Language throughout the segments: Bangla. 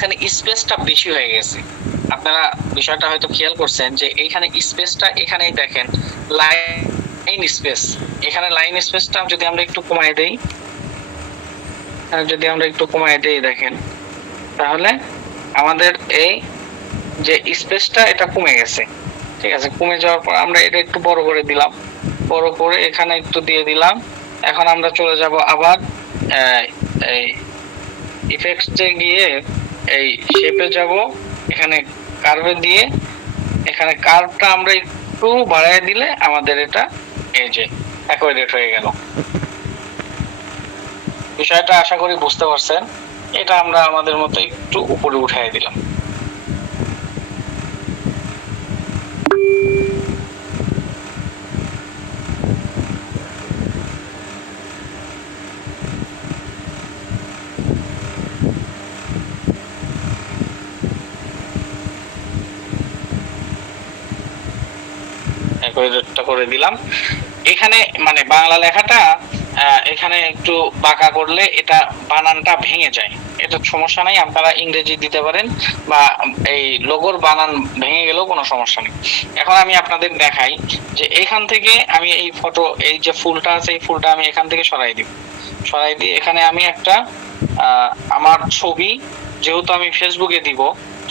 মাঝখানে স্পেসটা বেশি হয়ে গেছে। আপনারা বিষয়টা হয়তো খেয়াল করছেন যে এইখানে স্পেসটা, এখানেই দেখেন লাইন স্পেস, এখানে লাইন স্পেসটা যদি আমরা একটু কমায় দেই, দেখেন তাহলে আমাদের এই যে স্পেসটা এটা কমে গেছে। ঠিক আছে, কমে যাওয়ার পর আমরা এটা একটু বড় করে দিলাম, বড় করে এখানে একটু দিয়ে দিলাম। এখন আমরা চলে যাব আবার এই ইফেক্টসে গিয়ে এই শেপে যাব, এখানে কার্ভে দিয়ে এখানে কার্ভটা আমরা একটু বাড়ায় দিলে আমাদের এটা এই যে অ্যাকোয়ারেট হয়ে গেল। বিষয়টা আশা করি বুঝতে পারছেন। এটা আমরা আমাদের মতো একটু উপরে উঠাই দিলাম। অ্যাকোয়ারেটটা করে দিলাম। এখানে মানে বাংলা লেখাটা এখানে একটু বাঁকা করলে এটা বানানটা ভেঙে যায়, এটা সমস্যা নাই, আপনারা ইংরেজি দিতে পারেন বা এই লোগোর বানান ভেঙে গেলেও কোনো সমস্যা নেই। এখন আমি আপনাদের দেখাই যে এখান থেকে আমি এই ফটো, এই যে ফুলটা আছে এই ফুলটা আমি এখান থেকে সরাই দিব, সরাই দিয়ে এখানে আমি একটা আমার ছবি, যেহেতু আমি ফেসবুকে দিব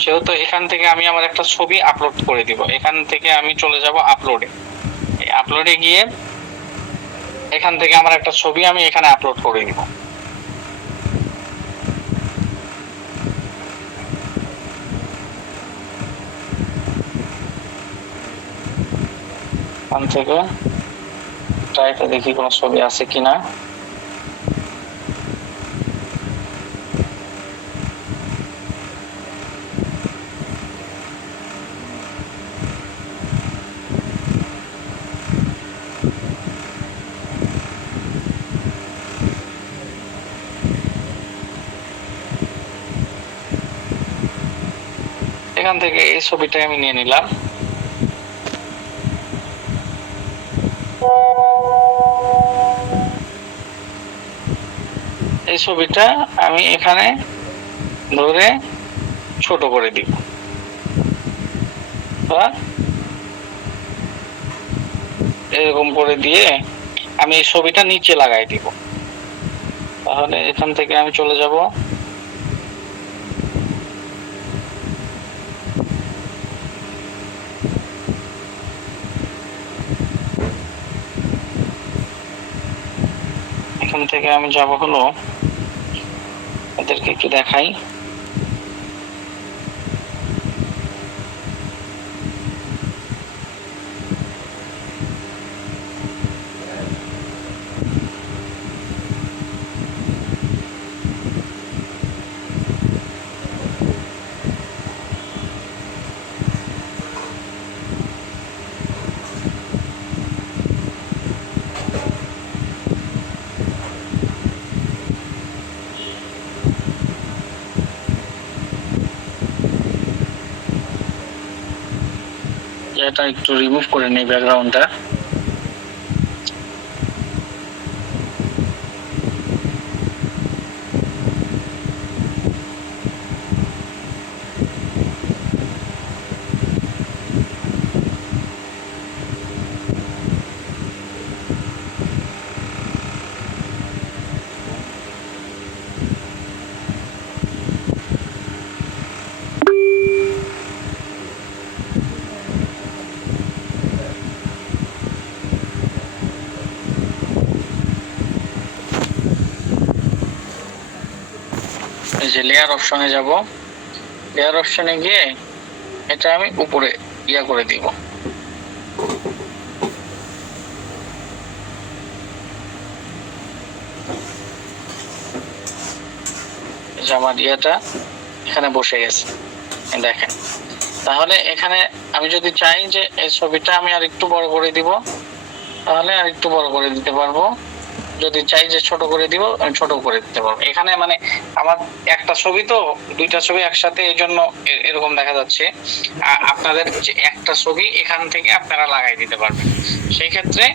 সেহেতু এখান থেকে আমি আমার একটা ছবি আপলোড করে দিব। এখান থেকে আমি চলে যাব আপলোডে, এই আপলোডে গিয়ে এখান থেকে আমার একটা ছবি আমি এখানে আপলোড করে দিব। এখান থেকে ট্রাইতে দেখি কোনো ছবি আছে কিনা। এখান থেকে এই ছবিটা আমি নিয়ে নিলাম। এই ছবিটা আমি এখানে ধরে ছোট করে দিব, এরকম করে দিয়ে আমি এই ছবিটা নিচে লাগাই দিব। তাহলে এখান থেকে আমি চলে যাব এখান থেকে আমি যাব হলো, এদেরকে একটু দেখাই। এটা একটু রিমুভ করে নেই ব্যাকগ্রাউন্ডটা। এই যে লেয়ার অপশনে যাব, লেয়ার অপশনে গিয়ে এটা আমি উপরে ইয়া করে দিব। এই যে আমার ইয়াটা এখানে বসে গেছে দেখেন। তাহলে এখানে আমি যদি চাই যে এই ছবিটা আমি আর একটু বড় করে দিব, তাহলে আর একটু বড় করে দিতে পারবো। যদি চাই যে ছোট করে দিব আমি ছোট করে দিতে পারবো। এখানে মানে আমার একটা ছবি তো, দুইটা ছবি একসাথে, এই জন্য এরকম দেখা যাচ্ছে। আপনাদের যে একটা ছবি এখান থেকে আপনারা লাগাই দিতে পারবেন। সেই ক্ষেত্রে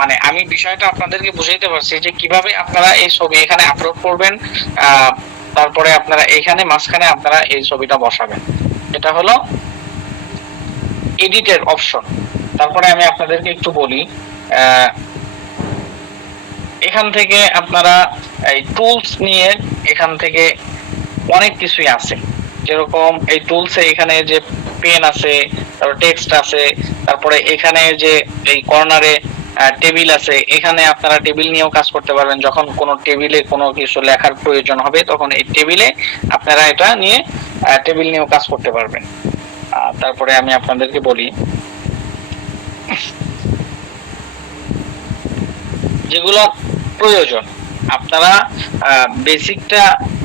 মানে আমি বিষয়টা আপনাদেরকে বুঝাইতে পারছি যে কিভাবে আপনারা এই ছবি এখানে আপলোড করবেন। তারপরে আপনারা এখানে মাঝখানে আপনারা এই ছবিটা বসাবেন। এটা হলো এডিটের অপশন। তারপরে আমি আপনাদেরকে একটু বলি, এখান থেকে আপনারা এই টুলস নিয়ে এখান থেকে অনেক কিছুই আছে। যেরকম এই টুলসে এখানে যে পেন আছে, তারপর টেক্সট আছে, তারপরে এখানে যে এই কর্নারে টেবিল আছে, এখানে আপনারা টেবিল নিয়েও কাজ করতে পারবেন। যখন কোনো টেবিলে কোনো কিছু লেখার প্রয়োজন হবে তখন এই টেবিলে আপনারা এটা নিয়ে টেবিল নিয়েও কাজ করতে পারবেন। তারপরে আমি আপনাদেরকে বলি, যেগুলো প্রয়োজন আপনারা বেসিকটা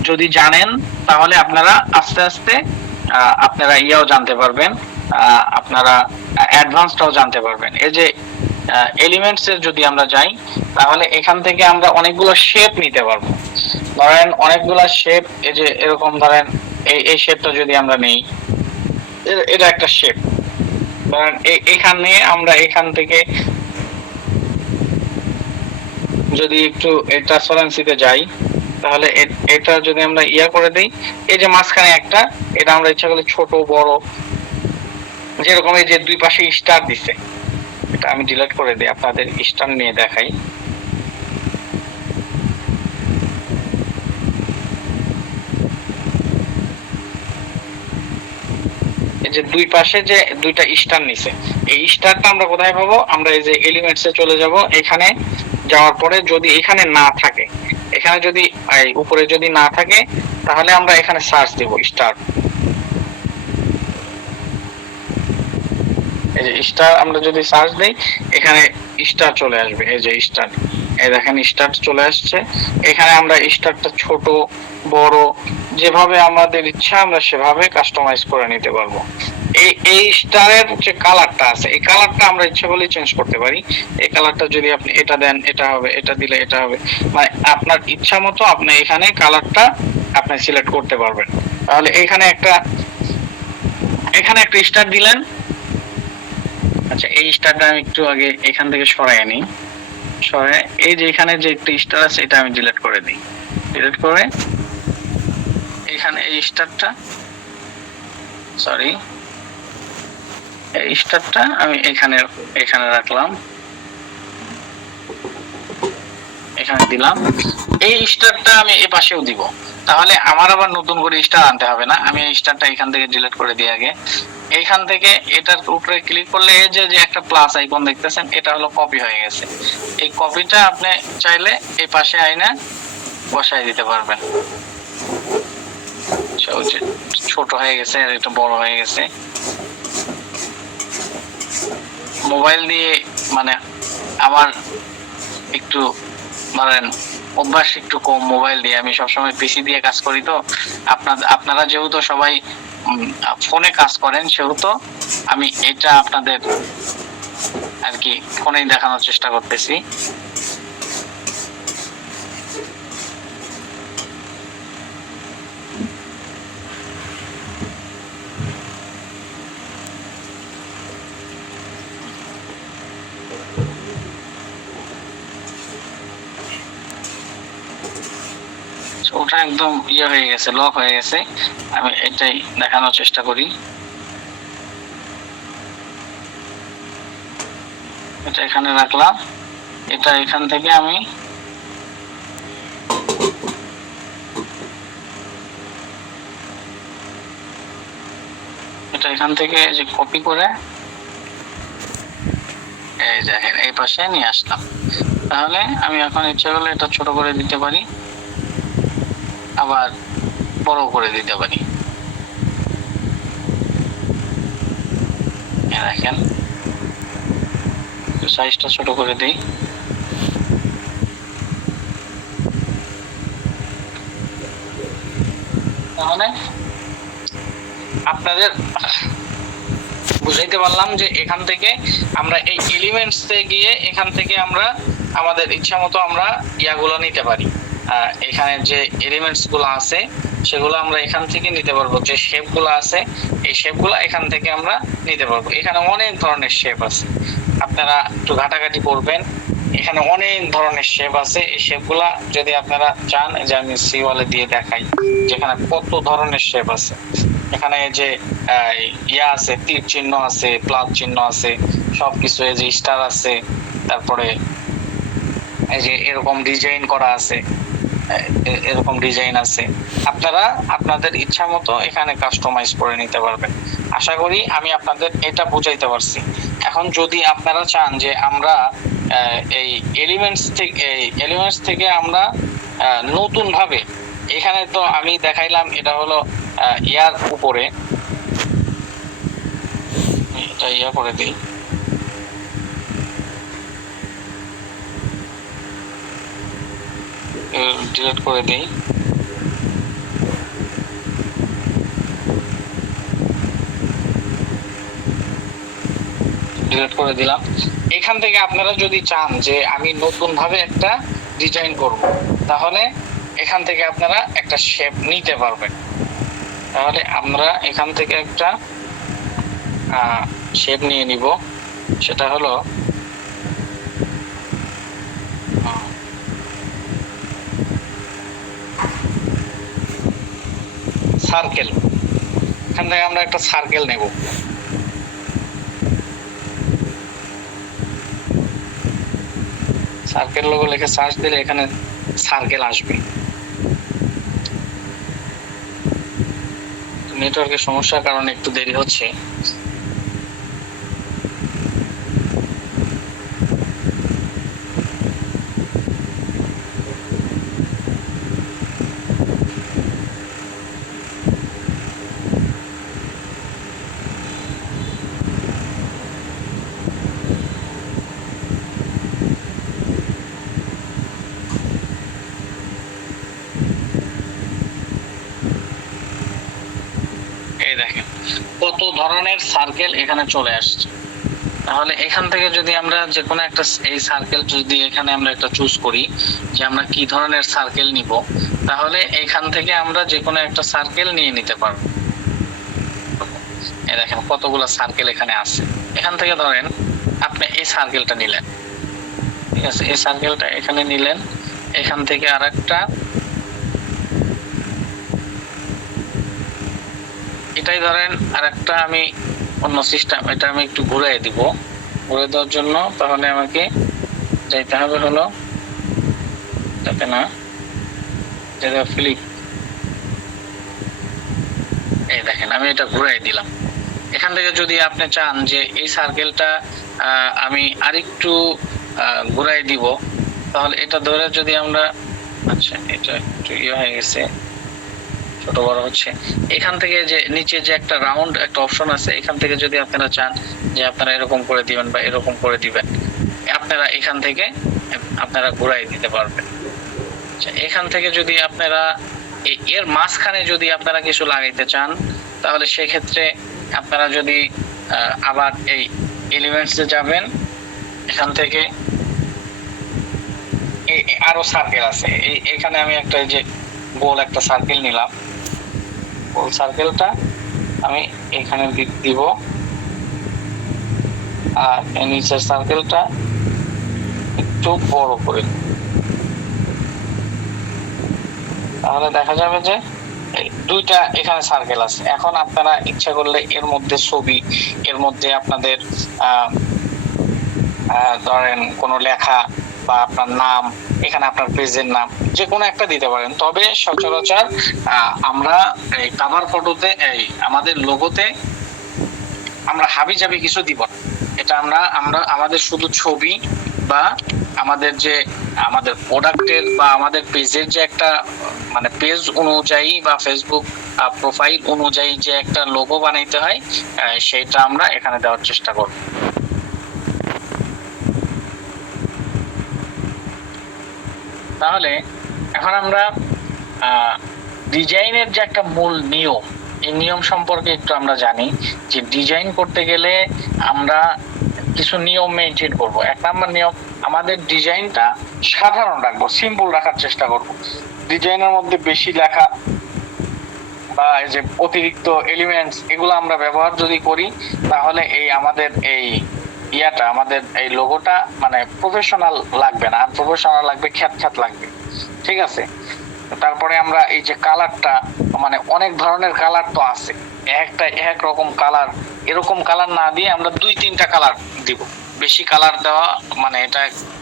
যদি জানেন তাহলে আপনারা আস্তে আস্তে আপনারা ইয়াও জানতে পারবেন, আপনারা অ্যাডভান্সটাও জানতে পারবেন। এই যে এলিমেন্টস এর যদি আমরা যাই তাহলে এখান থেকে আমরা অনেকগুলো শেপ নিতে পারবো। ধরেন অনেকগুলো শেপ, এই যে এরকম ধরেন এই শেপটা যদি আমরা নেই, এটা একটা শেপ। ধরেন এখানে আমরা এখান থেকে যদি একটু ট্রান্সপারেন্সিতে যাই তাহলে এটা যদি আমরা ইয়া করে দেই, এই যে মাঝখানে একটা, এটা আমরা ইচ্ছা করলে ছোট বড়, যেরকম এই যে দুই পাশে স্টার দিছে, এটা আমি ডিলিট করে দিই, আপনাদের স্টার নিয়ে দেখাই। এই যে দুই পাশে যে দুইটা স্টার নিছে, এই স্টারটা আমরা কোথায় পাবো? আমরা এই যে এলিমেন্টসে চলে যাব, এখানে যাওয়ার পরে যদি এখানে না থাকে, এখানে যদি উপরে যদি না থাকে তাহলে আমরা এখানে সার্চ দেব স্টার। এই যে স্টার আমরা যদি সার্চ দেই এখানে স্টার চলে আসবে। এই যে স্টার, এই দেখেন স্টার চলে আসছে। এখানে আমরা স্টারটা ছোট বড় যেভাবে আমাদের ইচ্ছা আমরা সেভাবে কাস্টমাইজ করে নিতে পারবো। এই স্টারের যে কালারটা আছে, এই কালারটা আমরা ইচ্ছা করলে চেঞ্জ করতে পারি। এই কালারটা যদি আপনি এটা দেন এটা হবে, এটা দিলে এটা হবে, মানে আপনার ইচ্ছা মতো আপনি এখানে কালারটা আপনি সিলেক্ট করতে পারবেন। তাহলে এখানে একটা স্টার দিলেন। আচ্ছা, এই স্টারটা আমি একটু আগে এখান থেকে সরাই আনি, সরাই এই যে এখানে যে একটা স্টার আছে এটা আমি ডিলিট করে দিই। ডিলিট করে এখানে এই স্টারটা, সরি এই স্টারটা আমি এখানে রাখলাম, এখানে দিলাম। এই স্টারটা আমি এই পাশেও দিব, তাহলে আমার আবার নতুন করে স্টার আনতে হবে না। আমি এই স্টারটা এখান থেকে ডিলিট করে দিই আগে। এইখান থেকে এটার উপরে ক্লিক করলে এই যে একটা প্লাস আইকন দেখতেছেন, এটা হলো কপি হয়ে গেছে। এই কপিটা আপনি চাইলে এই পাশে আইনা বসাই দিতে পারবেন। ছোট হয়ে গেছে আর এটা বড় হয়ে গেছে। মোবাইল দিয়ে মানে আমার একটু ধরেন অভ্যাস একটু কম মোবাইল দিয়ে, আমি সবসময় পিসি দিয়ে কাজ করি। তো আপনারা যেহেতু সবাই ফোনে কাজ করেন সেহেতু আমি এটা আপনাদের আর কি ফোনেই দেখানোর চেষ্টা করতেছি। ওটা একদম ইয়ে হয়ে গেছে, লক হয়ে গেছে। আমি এটাই দেখানোর চেষ্টা করি। এটা এখানে রাখলাম, এটা এখান থেকে আমি এটা এখান থেকে যে কপি করে এই দেখেন এই পাশে নিয়ে আসলাম। তাহলে আমি এখন ইচ্ছা করলে এটা ছোট করে দিতে পারি, আবার বড় করে দিতে পারি। দেখেন সাইজটা ছোট করে দিই। তাহলে আপনাদের বুঝাইতে পারলাম যে এখান থেকে আমরা এই এলিমেন্টসে গিয়ে এখান থেকে আমরা আমাদের ইচ্ছা মতো আমরা ইয়াগুলো নিতে পারি। এখানে যে এলিমেন্টস গুলো আছে সেগুলো আমরা এখান থেকে নিতে পারবো। যে শেপ গুলো আছে এই শেপ গুলো এখান থেকে আমরা নিতে পারবো। এখানে অনেক ধরনের শেপ আছে, আপনারা একটু ঘাটাঘাটি করবেন, এখানে অনেক ধরনের শেপ আছে। এই শেপগুলা যদি আপনারা চান, যে আমি সিওয়ালে দিয়ে দেখাই যেখানে কত ধরনের শেপ আছে। এখানে যে ইয়া আছে, তীর চিহ্ন আছে, প্লাস চিহ্ন আছে, সবকিছু, এই যে স্টার আছে, তারপরে এই যে এরকম ডিজাইন করা আছে, এরকম ডিজাইন আছে। আপনারা আপনাদের ইচ্ছা মতো এখানে কাস্টমাইজ করে নিতে পারবেন। আশা করি আমি আপনাদের এটা বুঝাইতে পারছি। এখন যদি আপনারা চান যে আমরা এই এলিমেন্টস থেকে আমরা নতুন ভাবে, এখানে তো আমি দেখাইলাম এটা হলো ইয়ার উপরে, এটা ইয়া করে দিই, ডিলিট করে দিই। ডিলিট করে দিলাম। এখান থেকে আপনারা যদি চান যে আমি নতুন ভাবে একটা ডিজাইন করব, তাহলে এখান থেকে আপনারা একটা শেপ নিতে পারবেন। তাহলে আমরা এখান থেকে একটা শেপ নিয়ে নিব, সেটা হলো সার্কেল। এখান থেকে আমরা একটা সার্কেল নেব। সার্কেল লোগো লিখে সার্চ দিলে এখানে সার্কেল আসবে। নেটওয়ার্কের সমস্যার কারণে একটু দেরি হচ্ছে। এই দেখেন কত ধরনের সার্কেল এখানে চলে আসছে। তাহলে এখান থেকে যদি আমরা যে কোনো একটা এই সার্কেল যদি এখানে আমরা একটা চুজ করি যে আমরা কি ধরনের সার্কেল নিব, তাহলে এখান থেকে আমরা যে কোনো একটা সার্কেল নিয়ে নিতে পারবো। এই দেখেন কতগুলো সার্কেল এখানে আছে। এখান থেকে ধরেন আপনি এই সার্কেলটা নিলেন, ঠিক আছে, এই সার্কেলটা এখানে নিলেন। এখান থেকে আরেকটা, এটাই ধরেন আরেকটা, আমি অন্য সিস্টেম, এটা আমি একটু ঘুরিয়ে দিব। ঘুরে দেওয়ার জন্য তাহলে আমাকে যাইতে হবে হলো যাতে না যেটা ফ্লিপ। এই দেখেন আমি এটা ঘুরাই দিলাম। এখান থেকে যদি আপনি চান যে এই সার্কেলটা আমি আরেকটু ঘুরাই দিব, তাহলে এটা ধরে যদি আমরা, আচ্ছা এটা একটু ইয়ে হয়ে গেছে, ছোট বড় হচ্ছে। এখান থেকে যে নিচে যে একটা রাউন্ড একটা অপশন আছে, এখান থেকে যদি আপনারা চান যে আপনারা এরকম করে দিবেন বা এরকম করে দিবেন, আপনারা এখান থেকে আপনারা ঘুরাই দিতে পারবেন। আচ্ছা, এখান থেকে যদি আপনারা এর মাঝখানে যদি আপনারা কিছু লাগাইতে চান, তাহলে সেক্ষেত্রে আপনারা যদি আবার এই এলিমেন্টসে যাবেন, এখান থেকে আরো সার্কেল আছে। এখানে আমি একটা যে গোল একটা সার্কেল নিলাম, গোল সার্কেলটা আমি এখানে দিব, আর নিচের সার্কেলটা একটু বড় করে, তাহলে দেখা যাবে যে দুইটা এখানে সার্কেল আছে। এখন আপনারা ইচ্ছা করলে এর মধ্যে ছবি, এর মধ্যে আপনাদের ধরেন কোনো লেখা বা আপনার নাম, এখানে আপনার পেজের নাম যে কোনো একটা দিতে পারেন। তবে সচরাচর আমরা এই কভার ফটোতে, এই আমাদের লোগোতে আমরা হাবিজাবি কিছু দিব না। এটা আমরা আমাদের শুধু ছবি বা আমাদের যে আমাদের প্রোডাক্টের বা আমাদের পেজের যে একটা মানে পেজ অনুযায়ী বা ফেসবুক প্রোফাইল অনুযায়ী যে একটা লোগো বানাইতে হয়, সেটা আমরা এখানে দেওয়ার চেষ্টা করব। তাহলে এখন আমরা ডিজাইনের যে একটা মূল নিয়ম, এই নিয়ম সম্পর্কে একটু আমরা জানি যে ডিজাইন করতে গেলে আমরা কিছু নিয়ম মেনটেন করব। এক নাম্বার নিয়ম, আমাদের ডিজাইনটা সাধারণ রাখবো, সিম্পল রাখার চেষ্টা করব। ডিজাইনের মধ্যে বেশি লেখা বা এই যে অতিরিক্ত এলিমেন্টস এগুলো আমরা ব্যবহার যদি করি, তাহলে এই আমাদের এই ইয়াটা আমাদের এই লোগোটা মানে প্রফেশনাল লাগবে না, আনপ্রফেশনাল লাগবে, খ্যাত খ্যাত লাগবে। ঠিক আছে, তারপরে আমরা এই যে কালারটা, মানে অনেক ধরনের কালার তো আছে, একটা এক রকম কালার, এরকম কালার না দিয়ে আমরা 2-3টা কালার দিব। বেশি কালার দেওয়া মানে এটা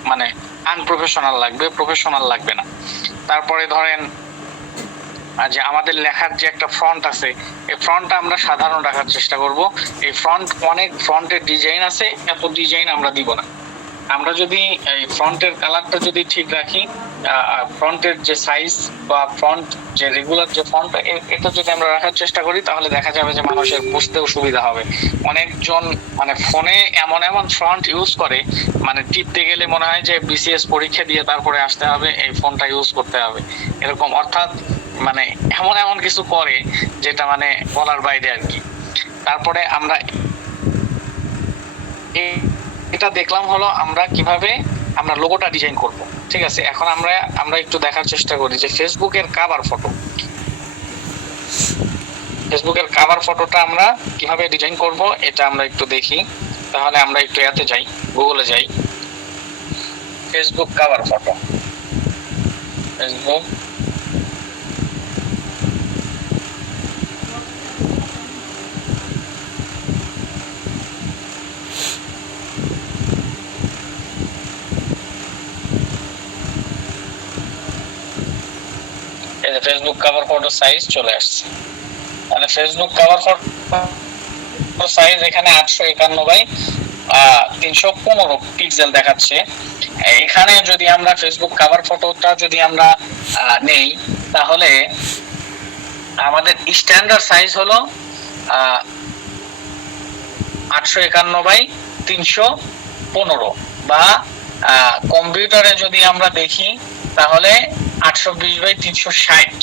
মানে আনপ্রফেশনাল লাগবে, প্রফেশনাল লাগবে না। তারপরে ধরেন যে আমাদের লেখার যে একটা ফ্রন্ট আছে, এই ফ্রন্টটা আমরা সাধারণ রাখার চেষ্টা করব। এই ফ্রন্ট, অনেক ফ্রন্টের ডিজাইন আছে, এত ডিজাইন আমরা দিব না। আমরা যদি এই ফ্রন্টের কালারটা যদি ঠিক রাখি, ফ্রন্টের যে সাইজ বা ফ্রন্ট যে রেগুলার যে ফন্ট, এটা যদি আমরা রাখার চেষ্টা করি, তাহলে দেখা যাবে যে মানুষের বুঝতেও সুবিধা হবে। অনেকজন মানে ফোনে এমন এমন ফন্ট ইউজ করে, মানে টিপতে গেলে মনে হয় যে বিসিএস পরীক্ষা দিয়ে তারপরে আসতে হবে, এই ফোনটা ইউজ করতে হবে এরকম, অর্থাৎ মানে এমন এমন কিছু করে যেটা মানে বলার বাইরে আর কি। তারপরে আমরা এটা দেখলাম হলো আমরা কিভাবে আমরা লোগোটা ডিজাইন করব। ঠিক আছে, এখন আমরা একটু দেখার চেষ্টা করি যে ফেসবুকের কভার ফটোটা আমরা কিভাবে ডিজাইন করব, এটা আমরা একটু দেখি। তাহলে আমরা একটু এতে যাই, গুগলে যাই, Facebook cover photo, Facebook Facebook cover photo size চলে আসছে। মানে ফেসবুক কভার ফটো সাইজ এখানে 851 বাই 315 পিক্সেল দেখাচ্ছে। এখানে যদি আমরা ফেসবুক কভার ফটোটা যদি আমরা নেই, তাহলে আমাদের স্ট্যান্ডার্ড সাইজ হলো 851 বাই 315, বা কম্পিউটারে যদি আমরা দেখি তাহলে 820 বাই 360।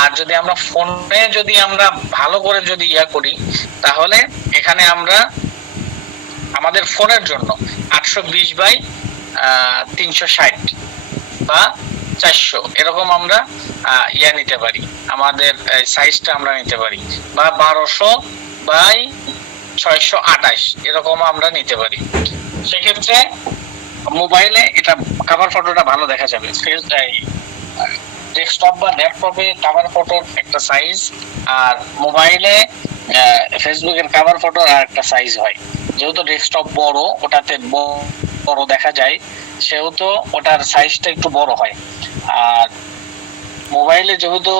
আর যদি আমরা ফোনে যদি আমরা ভালো করে যদি করি, তাহলে এখানে আমরা আমাদের ফোনের জন্য 820 বাই 360 বা 400 এরকম আমরা নিতে পারি, আমাদের সাইজটা আমরা নিতে পারি, বা 1200 বাই 628 এরকম আমরা নিতে পারি। সেক্ষেত্রে মোবাইলে এটা কভার ফটোটা ভালো দেখা যাবে। ডেস্কটপ বা ল্যাপটপে কভার ফটোর একটা সাইজ, আর মোবাইলে ফেসবুকের কভার ফটোর আর একটা সাইজ হয়। যেহেতু ডেস্কটপ বড়, ওটাতে বড় দেখা যায়, সেহেতু ওটার সাইজটা একটু বড় হয়। আর মোবাইলে যেহেতু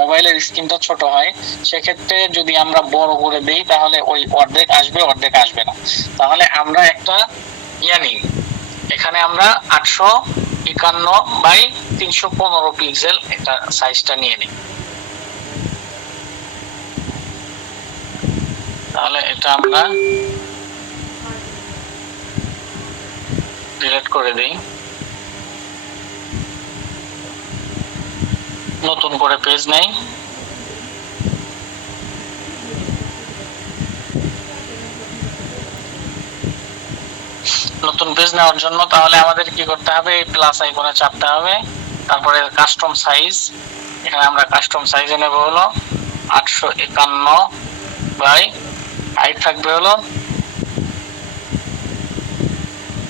মোবাইলের স্ক্রিনটা ছোট হয়, সেক্ষেত্রে যদি আমরা বড় করে দেই তাহলে ওই অর্ধেক আসবে, অর্ধেক আসবে না। তাহলে আমরা একটা নিই, এখানে আমরা 851 বাই 315 পিক্সেল একটা সাইজটা নিয়ে নিই। তাহলে এটা আমরা ডিলিট করে দিই, নতুন করে পেজ নেই। নতুন পেজ নেওয়ার জন্য তাহলে আমাদের কি করতে হবে, এই প্লাস আইকনে চাপতে হবে, তারপরে কাস্টম সাইজ, এখানে আমরা কাস্টম সাইজে নেব হলো 851 বাই, হাইট থাকবে হলো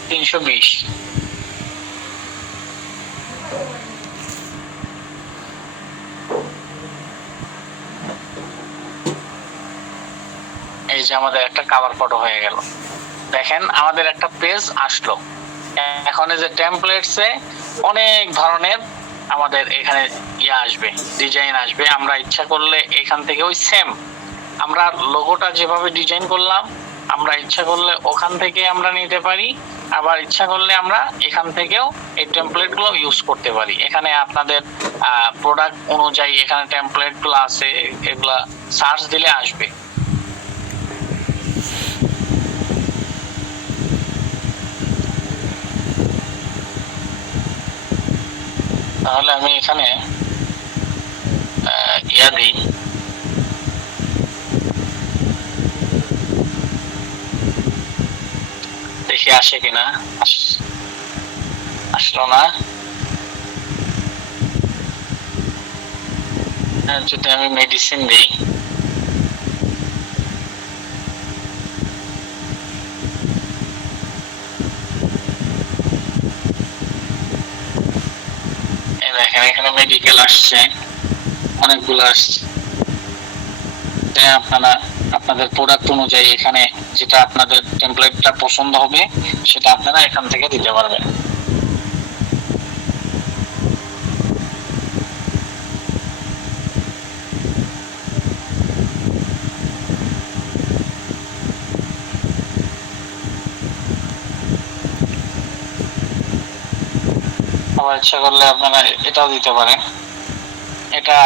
320। এই যে আমাদের একটা কভার ফটো হয়ে গেল। দেখেন আমাদের একটা পেজ আসলো। এখন এই যে টেমপ্লেটসে অনেক ধরনের আমাদের এখানে আসবে, ডিজাইন আসবে। আমরা ইচ্ছা করলে এখান থেকে ওই সেম আমরা লোগোটা যেভাবে ডিজাইন করলাম, আমরা ইচ্ছা করলে ওখান থেকে আমরা নিতে পারি, আবার ইচ্ছা করলে আমরা এখান থেকেও এই টেমপ্লেট গুলো ইউজ করতে পারি। এখানে আপনাদের প্রোডাক্ট অনুযায়ী এখানে টেমপ্লেট গুলো আছে, এগুলা সার্চ দিলে আসবে। তাহলে আমি এখানে দিই, দেখি আসে কিনা। আসলো না। যদি আমি মেডিসিন দিই, মেডিকেল আসছে, অনেকগুলো আসছে। আপনারা আপনাদের প্রোডাক্ট অনুযায়ী এখানে যেটা আপনাদের টেমপ্লেটটা পছন্দ হবে সেটা আপনারা এখান থেকে দিতে পারবেন। আবার ইচ্ছা করলে আপনারা এটাও দিতে পারেন। এটা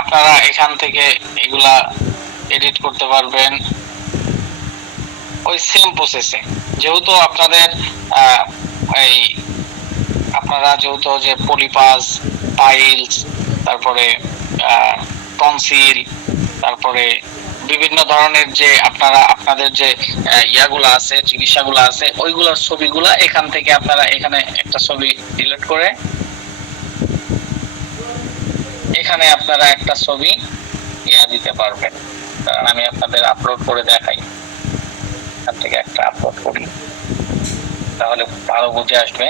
আপনারা এখান থেকে এগুলা এডিট করতে পারবেন ওই সেম প্রসেসে। যেহেতু আপনাদের এই আপনারা যেহেতু যে পলিপাস, পাইলস, তারপরে টনসিল, তারপরে বিভিন্ন ধরনের যে আপনারা আপনাদের যে ইয়াগুলো আছে, চিকিৎসাগুলো আছে, ওইগুলোর ছবিগুলা এখান থেকে আপনারা এখানে একটা ছবি ডিলিট করে এখানে আপনারা একটা ছবি দিতে পারবেন। কারণ আমি আপনাদের আপলোড করে দেখাই, এখান থেকে একটা আপলোড করি তাহলে ভালো বুঝে আসবে।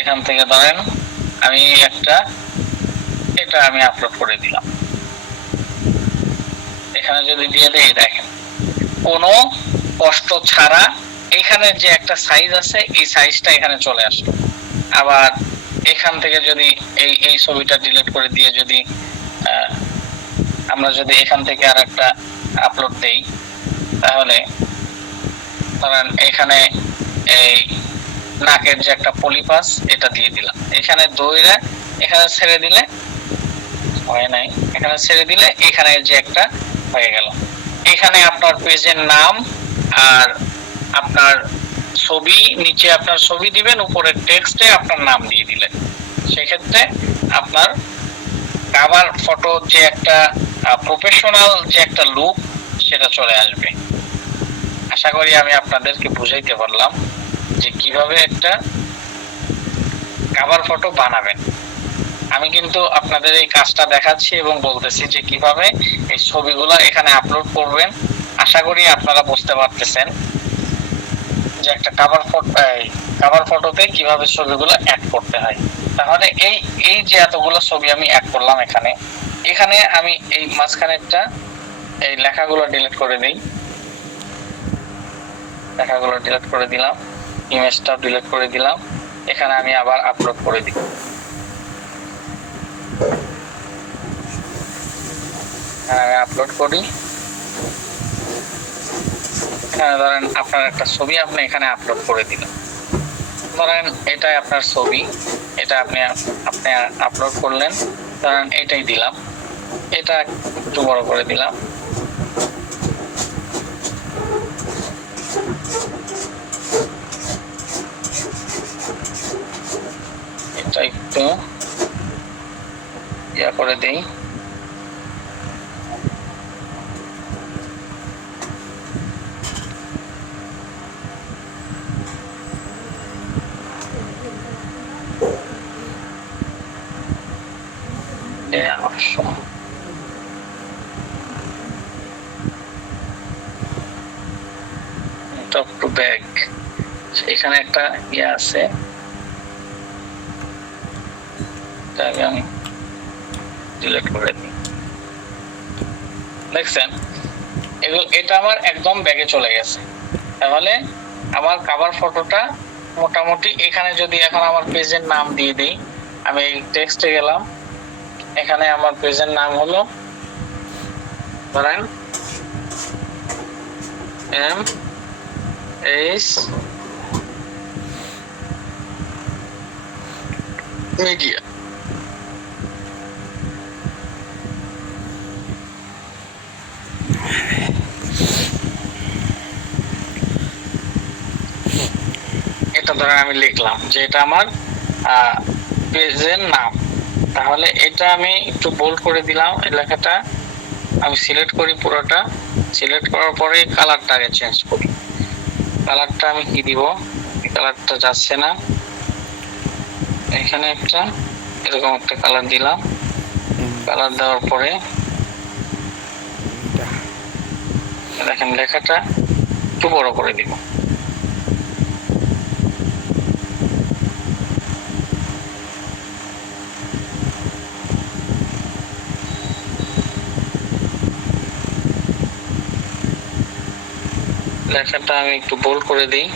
এখান থেকে ধরেন আমি এটা আমি আপলোড করে দিলাম। এখানে যদি দিয়ে দেই, দেখেন কোনো কষ্ট ছাড়া এখানে যে একটা সাইজ আছে এই সাইজটা এখানে চলে আসলো। আবার এখান থেকে যদি এই ছবিটা ডিলিট করে দিয়ে যদি আমরা যদি এখান থেকে আর একটা আপলোড দেই, তাহলে ধরেন এখানে এই নাকের যে একটা পলিপাস এটা দিয়ে দিলাম, এখানে দইরা এখানে ছেড়ে দিলে হয় নাই, এখানে ছেড়ে দিলে এখানে যে একটা হয়ে গেল। এখানে আপনার পেজের নাম আর আপনার ছবি, নিচে আপনার ছবি দিবেন, উপরে টেক্সটে আপনার নাম দিয়ে দিলেন। সেক্ষেত্রে আপনার কভার ফটো যে একটা প্রফেশনাল যে একটা লুক সেটা চলে আসবে। আশা করি আমি আপনাদেরকে বুঝাইতে পারলাম যে কিভাবে একটা কভার ফটো বানাবেন। আমি কিন্তু আপনাদের এই কাজটা দেখাচ্ছি এবং বলতেছি যে কিভাবে এই ছবিগুলো এখানে আপলোড করবেন। আশা করি আপনারা বুঝতে পারতেছেন যে একটা কভার ফটোতে কিভাবে ছবিগুলো অ্যাড করতে হয়। তাহলে এই যে এতগুলো ছবি আমি অ্যাড করলাম এখানে আমি এই মাঝখানেরটা এই লেখাগুলো ডিলিট করে দিই, লেখাগুলো ডিলিট করে দিলাম, ইমেজটা ডিলিট করে দিলাম, এখানে আমি আবার আপলোড করে দিই। আমি আপলোড করি, এখানে ধরেন আপনার একটা ছবি আপনি এখানে আপলোড করে দিলেন। ধরেন এটাই আপনার ছবি, এটা আপনি আপলোড করলেন, ধরেন এটাই দিলাম, এটা একটু বড় করে দিলাম, এটা একটু ইয়া করে দেই। টপ টু ব্যাক, এখানে একটা ইয়ে আছে, আমি ডিলিট করে দিই। দেখছেন এটা আমার একদম ব্যাগে চলে গেছে। তাহলে আমার কভার ফটোটা মোটামুটি এখানে যদি এখন আমার পেজের নাম দিয়ে দিই, আমি এই টেক্সটে গেলাম, এখানে আমার পেজের নাম হলো ধরেন MS মিডিয়া। এটা ধরেন আমি লিখলাম যে এটা আমার পেজের নাম। তাহলে এটা আমি একটু বোল্ড করে দিলাম, এই লেখাটা আমি সিলেক্ট করি, পুরোটা সিলেক্ট করার পরে কালারটা আগে চেঞ্জ করি। কালারটা আমি কি দিব, কালারটা যাচ্ছে না, এখানে একটা এরকম একটা কালার দিলাম। কালার দেওয়ার পরে দেখেন লেখাটা একটু বড় করে দিব। লেখাটা আমি একটু বোল্ড করে দিই।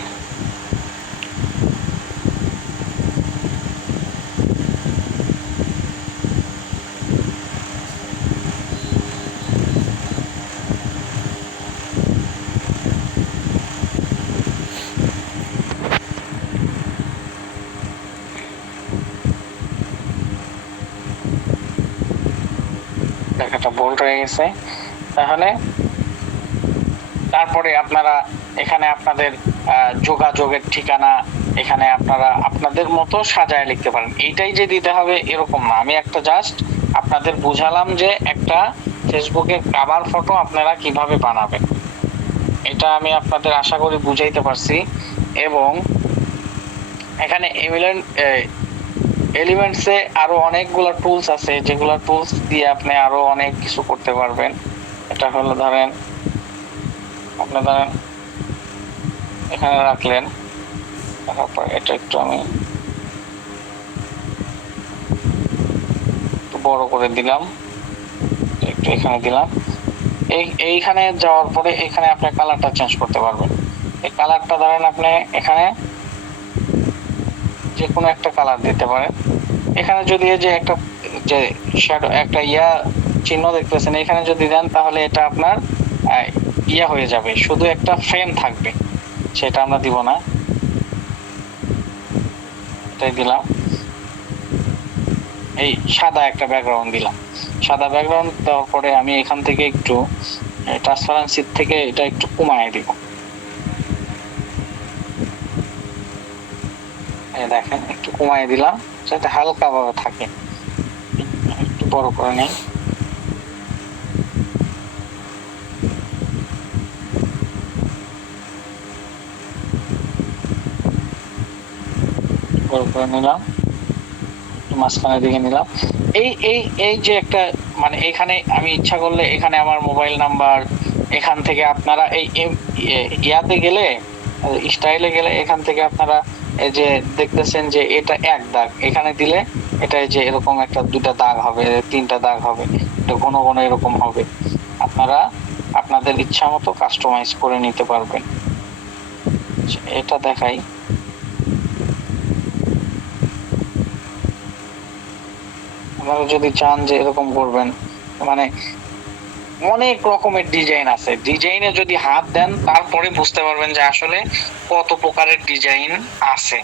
লেখাটা বোল্ড হয়ে গেছে। তাহলে তারপরে আপনারা এখানে আপনাদের যোগাযোগের ঠিকানা এখানে আপনারা আপনাদের মতো সাজায় লিখতে পারেন। এইটাই যে দিতে হবে এরকম না, আমি একটা জাস্ট আপনাদের বুঝালাম যে একটা ফেসবুকের কভার ফটো আপনারা কিভাবে বানাবেন, এটা আমি আপনাদের আশা করি বুঝাইতে পারছি। এবং এখানে এলিমেন্টসে আরো অনেকগুলো টুলস আছে, যেগুলো টুলস দিয়ে আপনি আরো অনেক কিছু করতে পারবেন। এটা হলো ধরেন আপনি ধরেন এখানে রাখলেন, তারপর এটা একটু আমি একটু বড় করে দিলাম, একটু এখানে দিলাম। এইখানে যাওয়ার পরে এখানে আপনি কালারটা চেঞ্জ করতে পারবেন। এই কালারটা ধরেন আপনি এখানে যে কোনো একটা কালার দিতে পারেন। এখানে যদি এই যে একটা যে শ্যাডো একটা চিহ্ন দেখতেছেন, এখানে যদি দেন তাহলে এটা আপনার হয়ে যাবে, শুধু একটা ফ্রেম থাকবে, সেটা আমরা দিব না, এটাই দিলাম। এই সাদা একটা ব্যাকগ্রাউন্ড দিলাম, সাদা ব্যাকগ্রাউন্ড দেওয়ার পরে আমি এখান থেকে একটু ট্রান্সপারেন্সি থেকে এটা একটু কমায় দিব। দেখেন একটু কমায় দিলাম যাতে হালকা ভাবে থাকে। একটু বড় করে নেই, বড় করে নিলাম, মাঝখানের দিকে নিলাম। এই এই এই যে একটা মানে এখানে আমি ইচ্ছা করলে এখানে আমার মোবাইল নাম্বার, এখান থেকে আপনারা এই ইয়াতে গেলে স্টাইলে গেলে এখান থেকে আপনারা এই যে দেখতেছেন যে এটা এক দাগ, এখানে দিলে এটা যে এরকম একটা দুটা দাগ হবে, তিনটা দাগ হবে, এটা ঘন ঘন এরকম হবে। আপনারা আপনাদের ইচ্ছা মতো কাস্টমাইজ করে নিতে পারবেন। এটা দেখাই, আপনারা যদি চান যে এরকম করবেন, মানে অনেক রকমের ডিজাইন আছে, ডিজাইনে যদি হাত দেন তারপরে বুঝতে পারবেন যে আসলে কত প্রকারের ডিজাইন আছে।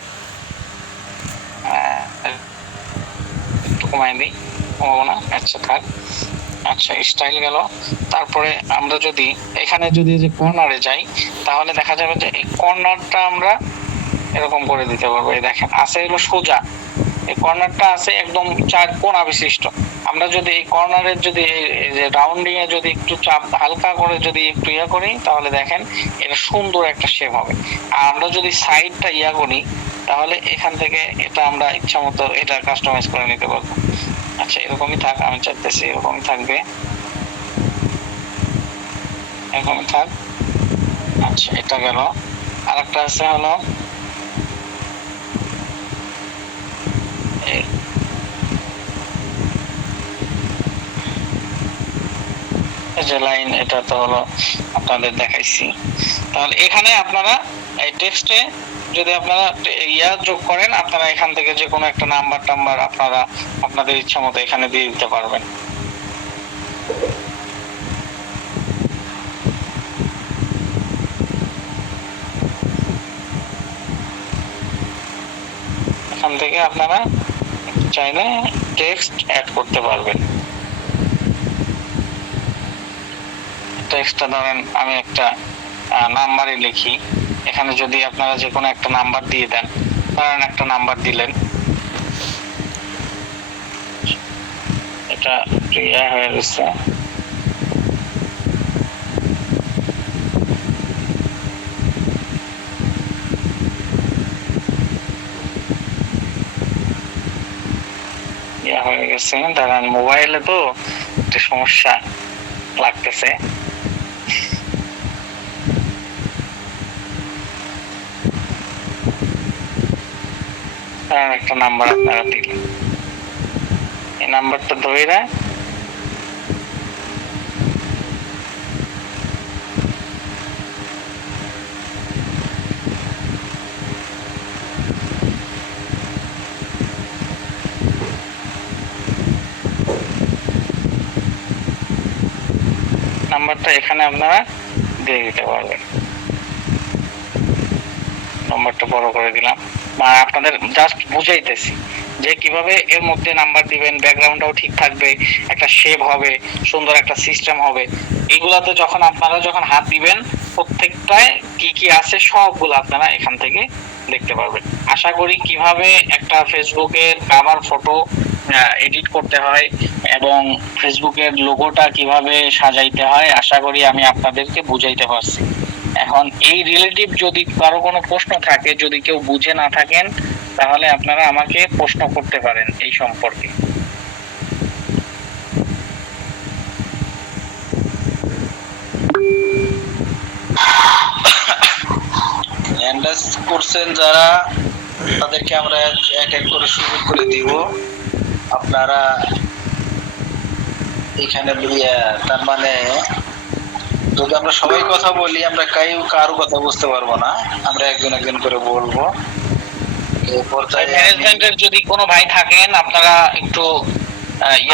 একটু কমাই দিই, কমাবো না, আচ্ছা থাক। আচ্ছা স্টাইল গেল। তারপরে আমরা যদি এখানে যদি যে কর্নারে যাই তাহলে দেখা যাবে যে এই কর্নারটা আমরা এরকম করে দিতে পারবো। এই দেখেন আছে হলো সোজা, এই কর্নারটা আছে একদম চার কোণা বিশিষ্ট। আমরা যদি এই কর্নারের যদি এই যে রাউন্ডিং এ যদি একটু চাপ হালকা করে যদি একটু করি তাহলে দেখেন এটা সুন্দর একটা শেপ হবে। আর আমরা যদি সাইডটা করি তাহলে এখান থেকে এটা আমরা ইচ্ছা মতো এটা কাস্টমাইজ করে নিতে পারবো। আচ্ছা এরকমই থাক, আমি চাইতেছি এরকমই থাকবে, এরকমই থাক। আচ্ছা এটা গেল। আরেকটা আছে হলো যে লাইন, এটা তো হলো আপনাদের দেখাইছি। তাহলে এখানে আপনারা এই টেক্সটে যদি আপনারা যোগ করেন, আপনারা এখান থেকে যে কোনো একটা নাম্বার টাম্বার আপনারা আপনাদের ইচ্ছা মতো এখানে দিয়ে দিতে পারবেন। এখান থেকে আপনারা চাইলে টেক্সট অ্যাড করতে পারবেন। টেক্সটটা ধরেন আমি একটা নাম্বারে লিখি, এখানে যদি আপনারা যে কোনো একটা নাম্বার দিয়ে দেন, ধরেন একটা নাম্বার দিলেন, এটা হয়ে গেছে। হয়ে গেছে, ধরেন মোবাইলে তো একটা সমস্যা লাগতেছে। একটা নাম্বার আপনারা দিলেন, এই নাম্বারটা ধরে নাম্বারটা এখানে আপনারা দিয়ে দিতে পারবেন। নম্বরটা বড় করে দিলাম, বা আপনাদের জাস্ট বুঝাইতেছি যে কিভাবে এর মধ্যে নাম্বার দিবেন, ব্যাকগ্রাউন্ডটাও ঠিক থাকবে, একটা শেপ হবে, সুন্দর একটা সিস্টেম হবে। এগুলাতে যখন আপনারা যখন হাত দিবেন প্রত্যেকটায় কি কি আছে সবগুলো আপনারা এখান থেকে দেখতে পারবেন। আশা করি কিভাবে একটা ফেসবুকের কভার ফটো এডিট করতে হয় এবং ফেসবুকের লোগোটা কিভাবে সাজাইতে হয় আশা করি আমি আপনাদেরকে বুঝাইতে পারছি। এখন এই রিলেটিভ যদি কারো কোনো প্রশ্ন থাকে, যদি কেউ বুঝে না থাকেন, তাহলে আপনারা আমাকে প্রশ্ন করতে পারেন এই সম্পর্কে। এন্ডাস করছেন যারা, তাদেরকে আমরা এক এক করে সুযোগ করে দিব। আপনারা এখানে তার মানে যদি আমরা সবাই কথা বলি, আমরা কারো কথা বুঝতে পারবো না, আমরা একজন একজন করে বলবো। এই পর্যায়ে ম্যানেজমেন্টের যদি কোনো ভাই থাকেন আপনারা একটু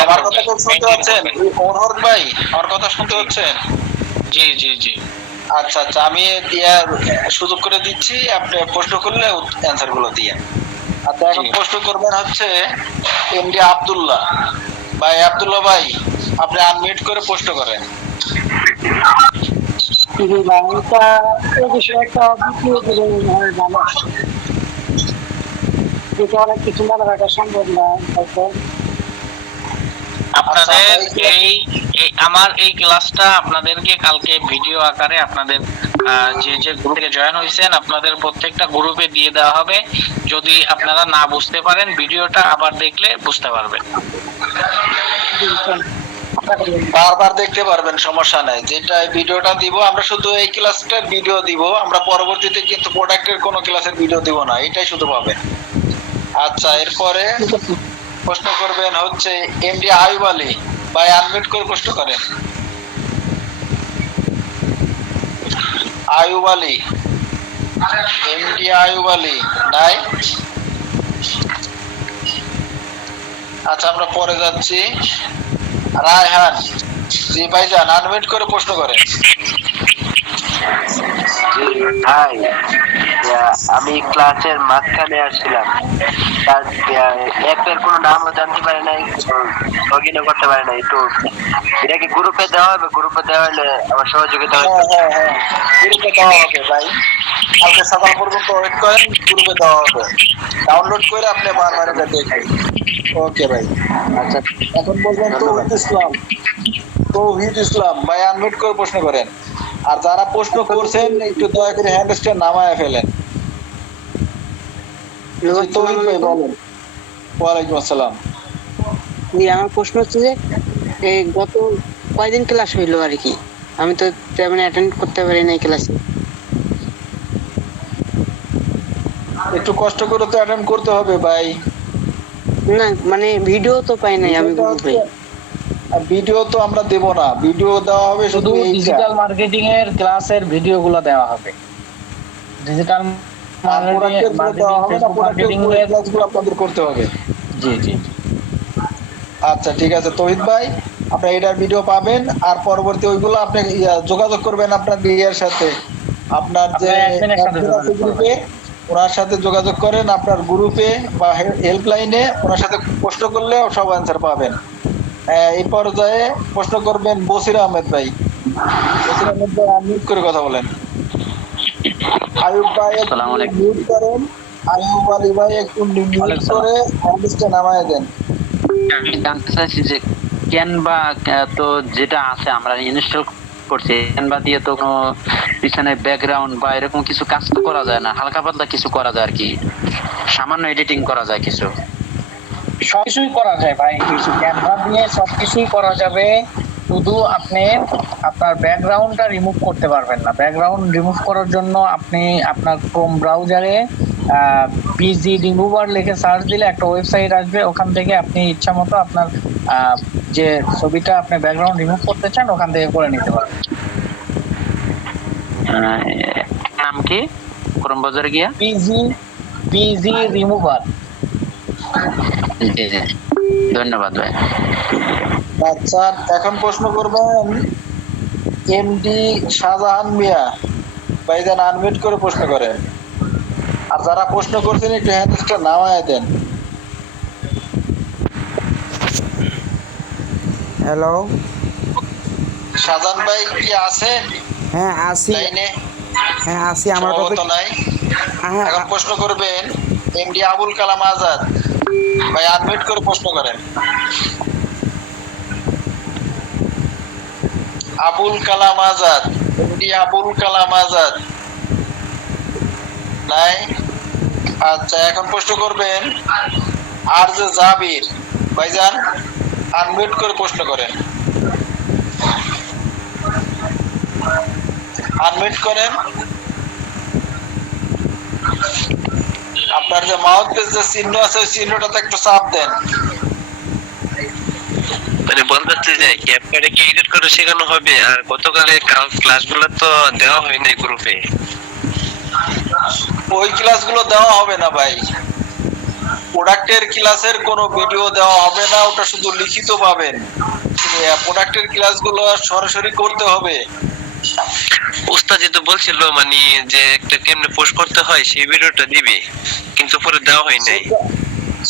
আমার কথা শুনতে পাচ্ছেন? অনুরোধ ভাই, আমার কথা শুনতে পাচ্ছেন? জি জি জি। আচ্ছা আচ্ছা, আমি সুযোগ করে দিচ্ছি, আপনি প্রশ্ন করলে অ্যান্সার গুলো দিয়ে। আচ্ছা, এখন প্রশ্ন করবেন হচ্ছে এমডি আব্দুল্লাহ ভাই। আব্দুল্লাহ ভাই, আপনি আনমিউট করে প্রশ্ন করেন। অনেক কিছু মনে রাখা সম্ভব না। আপনাদের এই আমার এই ক্লাসটা আপনাদেরকে কালকে ভিডিও আকারে আপনাদের যে যে গ্রুপে জয়েন হয়েছেন আপনাদের প্রত্যেকটা গ্রুপে দিয়ে দেওয়া হবে। যদি আপনারা না বুঝতে পারেন ভিডিওটা আবার দেখলে বুঝতে পারবেন। বারবার দেখতে পারবেন, সমস্যা নাই। যেটা ভিডিওটা দিব আমরা শুধু এই ক্লাসটার ভিডিও দিব, আমরা পরবর্তীতে কিন্তু প্রোডাক্টের কোনো ক্লাসের ভিডিও দিব না, এটাই শুধু পাবেন। আচ্ছা, এরপরে প্রশ্ন করবেন হচ্ছে এমডি আয়ুব আলী ভাই। আনমিউট করে প্রশ্ন করেন। আয়ুব আলী, এমডি আয়ুব আলী নাই? আচ্ছা, আমরা পরে যাচ্ছি। রায়হান জি ভাইজান, আনমিউট করে প্রশ্ন করেন। ভাই, আমি ক্লাসের মাঝখানে আসছিলাম, তার অ্যাপের কোনো নামও জানতে পারি নাই, লগ ইনও করতে পারি নাই। তো এটা কি গ্রুপে দেওয়া হবে? গ্রুপে দেওয়া হলে আমার সহযোগিতা হবে। হ্যাঁ, গ্রুপে দেওয়া হবে ভাই। কালকে সকাল পর্যন্ত ওয়েট করেন, গ্রুপে দেওয়া হবে। ডাউনলোড করে আপনি বারবার এটা দেখবেন। ওকে ভাই। আচ্ছা, এখন বলবেন তৌহিদ ইসলাম। তৌহিদ ইসলাম ভাই, আনমিউট করে প্রশ্ন করেন। আর যারা প্রশ্ন করছেন একটু দয়া করে হ্যান্ড স্ট্যান্ড নামায় ফেলেন। তৌহিদ ভাই বলেন। ওয়ালাইকুম আসসালাম। আমার প্রশ্ন হচ্ছে যে এই গত কয়দিন ক্লাস হইলো আর কি, আমি তো তেমন অ্যাটেন্ড করতে পারি নাই ক্লাসে। একটু কষ্ট করে তো অ্যাটেন্ড করতে হবে ভাই। না মানে ভিডিও তো পাই নাই আমি গ্রুপে। ভিডিও তো আমরা দেব না, ভিডিও দেওয়া হবে শুধু ডিজিটাল মার্কেটিং এর ক্লাসের ভিডিওগুলো দেওয়া হবে। ডিজিটাল মার্কেটিং এর ক্লাসগুলো আপনাদের করতে হবে। জি জি। আচ্ছা ঠিক আছে তৌহিদ ভাই, আপনি এটার ভিডিও পাবেন। আর পরবর্তী ওইগুলো আপনি যোগাযোগ করবেন আপনার বিয়ের সাথে, আপনার যে গ্রুপে ওনার সাথে যোগাযোগ করেন। আপনার গ্রুপে বা হেল্পলাইনে ওনার সাথে প্রশ্ন করলে সব অ্যান্সার পাবেন। এই পর্যায়ে প্রশ্ন করবেন বসির আহমেদ ভাই। বসির আহমেদ ভাই আনমিউট করে কথা বলেন। আয়ুব ভাই মিউট করেন। আয়ুব আলী ভাই একটু মিউট করে হ্যান্ডসটা নামায় দেন। আমি জানতে চাইছি যে ক্যানভা তো যেটা আছে আমরা ইনস্টল করছি, ক্যানভা দিয়ে তো কোনো পিছনে ব্যাকগ্রাউন্ড বা এরকম কিছু কাজ তো করা যায় না, হালকা পাতলা কিছু করা যায় আর কি, সামান্য এডিটিং করা যায় কিছু। সবকিছুই করা যায় ভাই, কিছু ক্যানভা দিয়ে সবকিছুই করা যাবে। শুধু আপনি আপনার ব্যাকগ্রাউন্ডটা রিমুভ করতে পারবেন না। ব্যাকগ্রাউন্ড রিমুভ করার জন্য আপনি আপনার ক্রোম ব্রাউজারে পিজি রিমুভার লিখে সার্চ দিলে একটা ওয়েবসাইট আসবে, ওখান থেকে আপনি ইচ্ছা মতো আপনার যে ছবিটা আপনি ব্যাকগ্রাউন্ড রিমুভ করতে চান ওখান থেকে করে নিতে পারবেন। নাম কি? ক্রোম ব্রাউজারে গিয়া পিজি রিমুভার। জি জি, ধন্যবাদ ভাই। আচ্ছা, এখন প্রশ্ন করবেন এমডি শাহজাহান মিয়া ভাইজান আনমিউট করে প্রশ্ন করেন। আর যারা প্রশ্ন করছেন একটু হ্যান্ডসটা নামায় দেন। হ্যালো, শাহজাহান ভাই কি আছেন হ্যাঁ আসি, লাইনে? হ্যাঁ আসি। আমার কথা সম্ভবত নাই। হ্যাঁ, এখন প্রশ্ন করবেন এমডি আবুল কালাম আজাদ ভাই, আনমিউট করে প্রশ্ন করেন। আবুল কালাম আজাদ, এমডি আবুল কালাম আজাদ নাই? আচ্ছা, এখন প্রশ্ন করবেন আর যে জাবির ভাইজান, আনমিউট করে প্রশ্ন করেন। আনমিউট করেন। আপনার যে মাউথ পেজ যে চিহ্ন আছে ওই চিহ্নটাতে একটু চাপ দেন। মানে বলতে যে ক্যাপকার্ডে কি এডিট করে শেখানো হবে? আর গতকালে ক্লাসগুলো তো দেওয়া হয় নাই গ্রুপে। ওই ক্লাসগুলো দেওয়া হবে না ভাই, প্রোডাক্টের ক্লাসের কোনো ভিডিও দেওয়া হবে না, ওটা শুধু লিখিত পাবেন। প্রোডাক্টের ক্লাসগুলো সরাসরি করতে হবে। উস্তাদ যেহেতু বলছিল মানে যে একটা কেমনে পোস্ট করতে হয় সেই ভিডিওটা দিবে, কিন্তু পরে দেওয়া হয় নাই।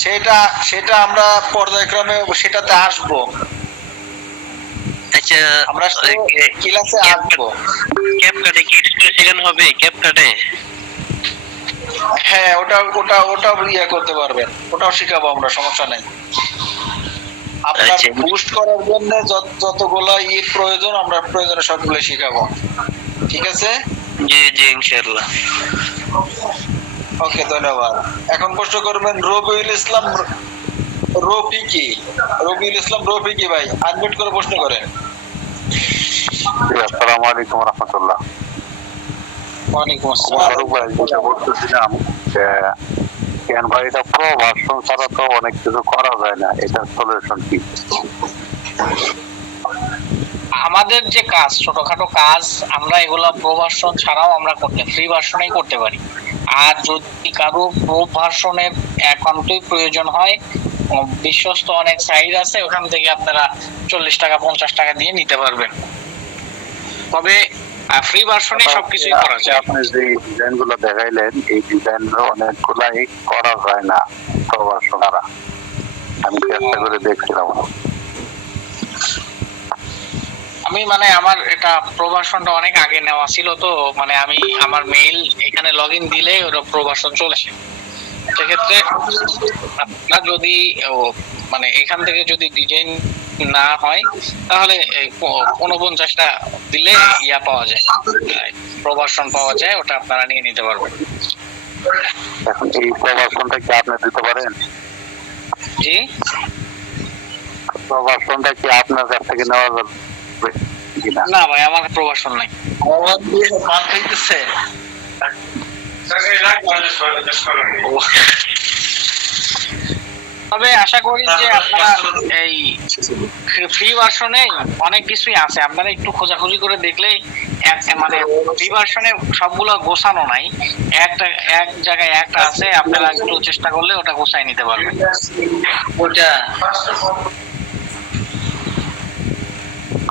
সেটা সেটা আমরা পর্যায়ক্রমে সেটাতে আসবো। আচ্ছা, আমরা ক্লাসে আসবো। ক্যাপকার্ডে কি এডিট করে শেখানো হবে? ক্যাপকার্ডে হ্যাঁ, ওটাও ইয়ে করতে পারবেন, ওটাও শিখাবো আমরা, সমস্যা নেই। আপনার আচ্ছা। বুস্ট করার জন্য যতগুলো প্রয়োজন আমরা প্রয়োজনে সবগুলো শিখাবো, ঠিক আছে? জি জি ইনশাআল্লাহ। ওকে, ধন্যবাদ। এখন প্রশ্ন করবেন রবিউল ইসলাম রফিকি। রবিউল ইসলাম রফিকি ভাই, আনমিউট করে প্রশ্ন করেন। আসসালামু আলাইকুম রহমতুল্লাহ। ওয়ালাইকুম আসসালাম। যেটা বলতেছিলাম যে কেন ভাই এটা প্রভাষণ ছাড়া তো অনেক কিছু করা যায় না, এটার সলিউশন কি? আমাদের যে কাজ, ছোটখাটো কাজ, আমরা এগুলা প্রো ভার্সন ছাড়াও আমরা ফ্রি ভার্সনেই করতে পারি। আর যদি কারো প্রো ভার্সনের অ্যাকাউন্টের প্রয়োজন হয়, বিশ্বস্ত অনেক সাইট আছে, ওখান থেকে আপনারা 40 টাকা 50 টাকা দিয়ে নিতে পারবেন। তবে ফ্রি ভার্সনে সবকিছুই করা যায়। আপনি যে ডিজাইন গুলো দেখাইলেন এই ডিজাইন অনেকগুলাই করা যায় না প্রভাষণ ছাড়া, আমি চেষ্টা করে দেখছিলাম। আমি মানে আমার এটা প্রভাষণটা অনেক আগে নেওয়া ছিল, তো মানে আমি আমার মেইল এখানে লগইন দিলে ওটা প্রভাষণ চলে আসে। সেক্ষেত্রে আপনার যদি মানে এখান থেকে যদি ডিজাইন না হয় তাহলে 49টা দিলে ইয়া পাওয়া যায়, প্রভাষণ পাওয়া যায়, ওটা আপনারা নিয়ে নিতে পারবেন। এখন এই প্রভাষণটা কি আপনি দিতে পারেন? জি, প্রভাষণটা কি আপনার কাছ থেকে নেওয়া যাবে কিনা? না ভাই, আমার প্রভাষণ নাই। মান খাইতেছে। তবে আশা করি যে আপনারা এই ফ্রি ভার্সনে অনেক কিছুই আছে, আপনারা একটু খোঁজাখুঁজি করে দেখলেই মানে ফ্রি ভার্সনে সবগুলো গোছানো নাই, এক জায়গায় একটা আছে, আপনারা একটু চেষ্টা করলে ওটা গোছায় নিতে পারবেন। ওটা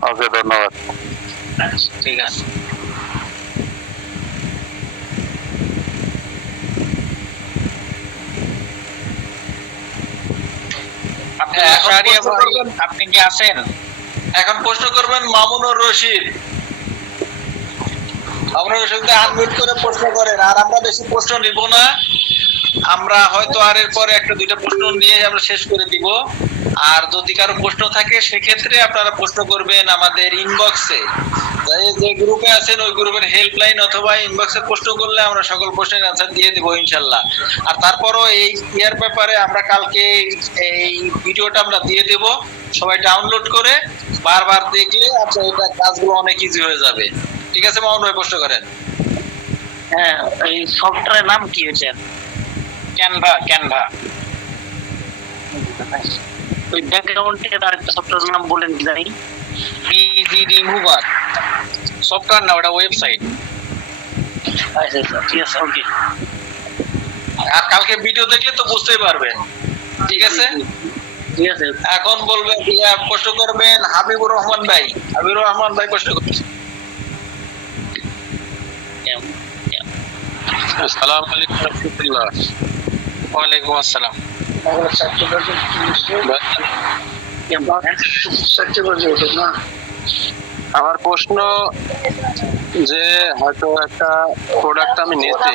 ওকে, ধন্যবাদ। ঠিক আছে। আপনি কি আছেন? এখন প্রশ্ন করবেন মামুনুর রশিদ। মামুনুর রশিদ আনমিউট করে প্রশ্ন করেন। আর আমরা বেশি প্রশ্ন নিব না, আমরা হয়তো আর এরপরে একটা দুইটা প্রশ্ন নিয়ে আমরা শেষ করে দিব। আর যদি কারো প্রশ্ন থাকে সেক্ষেত্রে আপনারা প্রশ্ন করবেন আমাদের ইনবক্সে, যে গ্রুপে আছেন ওই গ্রুপের হেল্পলাইন অথবা ইনবক্সে প্রশ্ন করলে আমরা সকল প্রশ্নের অ্যান্সার দিয়ে দেবো ইনশাল্লাহ। আর তারপরও এই ইয়ার ব্যাপারে আমরা কালকে এই ভিডিওটা আমরা দিয়ে দেব, সবাই ডাউনলোড করে বারবার দেখলে আপনার এটা কাজগুলো অনেক ইজি হয়ে যাবে। ঠিক আছে, মামুন ভাই প্রশ্ন করেন। হ্যাঁ, এই সফটওয়্যারের নাম কি হয়েছে? ক্যানভা। ওই ব্যাকগ্রাউন্ডের আরেকটা সফটওয়্যারের নাম বলেন জানি। পিজি রিমুভার সফটওয়্যার না, ওটা ওয়েবসাইট। আচ্ছা ঠিক আছে, ওকে। আর কালকে ভিডিও দেখলে তো বুঝতেই পারবেন, ঠিক আছে? ঠিক আছে। এখন বলবেন প্রশ্ন করবেন হাবিবুর রহমান ভাই। হাবিবুর রহমান ভাই প্রশ্ন করছেন। আসসালামু আলাইকুম রাহমাতুল্লাহ। ওয়ালাইকুম আসসালাম। আমার প্রশ্ন যে হয়তো একটা প্রোডাক্ট আমি নিয়েছি